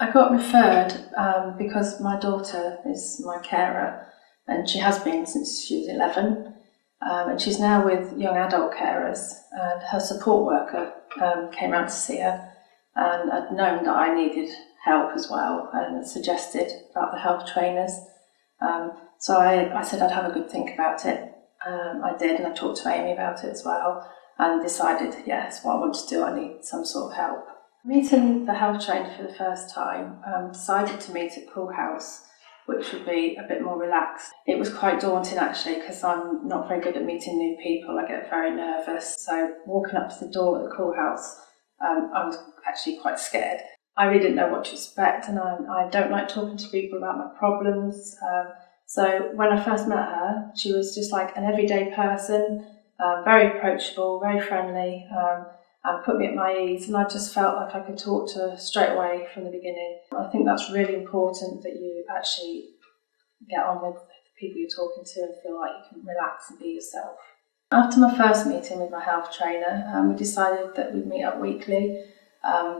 I got referred because my daughter is my carer, and she has been since she was 11, and she's now with young adult carers, and her support worker came out to see her and had known that I needed help as well and suggested about the health trainers. So I said I'd have a good think about it. I did, and I talked to Amy about it as well, and decided, yes, what I want to do, I need some sort of help. Meeting the health trainer for the first time, decided to meet at Pool House, which would be a bit more relaxed. It was quite daunting actually, because I'm not very good at meeting new people. I get very nervous. So walking up to the door at the Pool House, I was actually quite scared. I really didn't know what to expect, and I don't like talking to people about my problems. So when I first met her, she was just like an everyday person, very approachable, very friendly, and put me at my ease, and I just felt like I could talk to her straight away from the beginning. I think that's really important, that you actually get on with the people you're talking to and feel like you can relax and be yourself. After my first meeting with my health trainer, we decided that we'd meet up weekly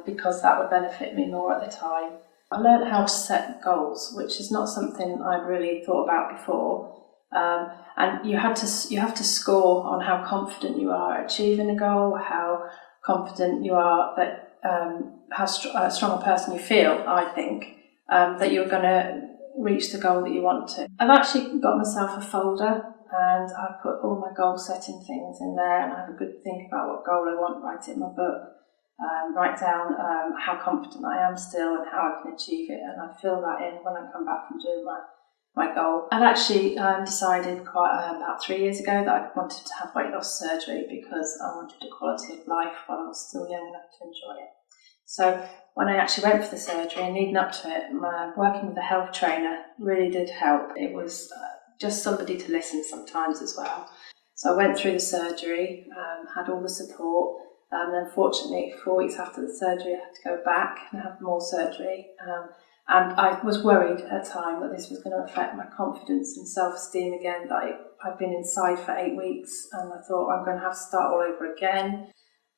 because that would benefit me more at the time. I learned how to set goals, which is not something I'd really thought about before. And you have to score on how confident you are at achieving a goal, how confident you are that how strong a person you feel, I think, that you're going to reach the goal that you want to. I've actually got myself a folder, and I put all my goal setting things in there, and I have a good think about what goal I want, write it in my book, write down how confident I am still and how I can achieve it, and I fill that in when I come back from doing my goal. I'd actually decided about 3 years ago that I wanted to have weight loss surgery because I wanted a quality of life while I was still young enough to enjoy it. So when I actually went for the surgery and leading up to it, working with a health trainer really did help. It was just somebody to listen sometimes as well. So I went through the surgery, had all the support, and then fortunately 4 weeks after the surgery I had to go back and have more surgery. And I was worried at the time that this was going to affect my confidence and self-esteem again, that I'd been inside for 8 weeks, and I thought I'm going to have to start all over again.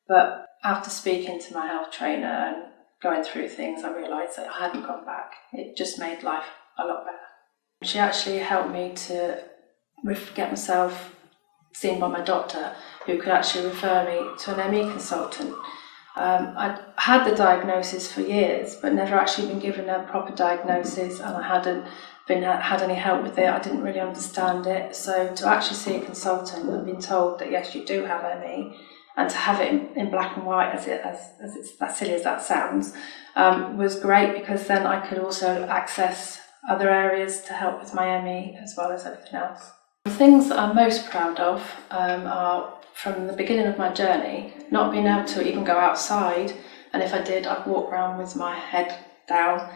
But after speaking to my health trainer and going through things, I realised that I hadn't gone back. It just made life a lot better. She actually helped me to get myself seen by my doctor, who could actually refer me to an ME consultant. I'd had the diagnosis for years, but never actually been given a proper diagnosis, and I hadn't had any help with it. I didn't really understand it. So to actually see a consultant and being told that yes, you do have ME, and to have it in black and white, as silly as that sounds, was great, because then I could also access other areas to help with my ME as well as everything else. The things that I'm most proud of are, from the beginning of my journey, not being able to even go outside, and if I did, I'd walk around with my head down.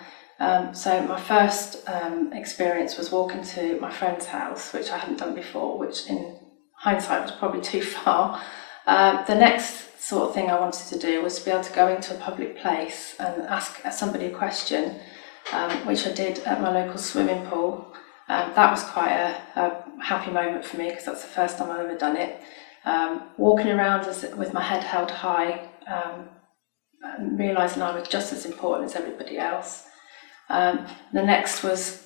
So my first experience was walking to my friend's house, which I hadn't done before, which in hindsight was probably too far. The next sort of thing I wanted to do was to be able to go into a public place and ask somebody a question, which I did at my local swimming pool. That was quite a happy moment for me, because that's the first time I've ever done it. Walking around with my head held high, realising I was just as important as everybody else. The next was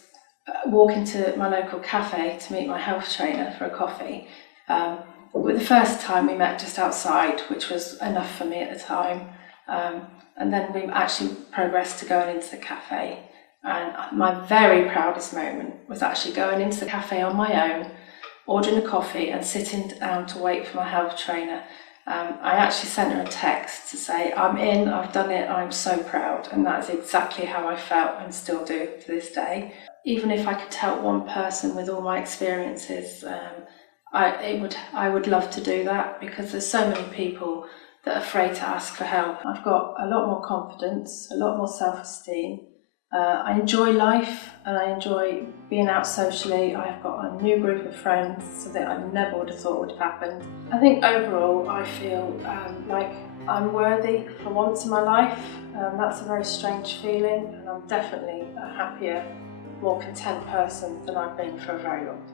walking to my local cafe to meet my health trainer for a coffee. The first time we met just outside, which was enough for me at the time, and then we actually progressed to going into the cafe. And my very proudest moment was actually going into the cafe on my own, ordering a coffee and sitting down to wait for my health trainer. I actually sent her a text to say, I'm in, I've done it, I'm so proud. And that is exactly how I felt and still do to this day. Even if I could help one person with all my experiences, I would love to do that, because there's so many people that are afraid to ask for help. I've got a lot more confidence, a lot more self-esteem. I enjoy life, and I enjoy being out socially. I've got a new group of friends, so that I never would have thought would have happened. I think overall I feel like I'm worthy for once in my life. That's a very strange feeling, and I'm definitely a happier, more content person than I've been for a very long time.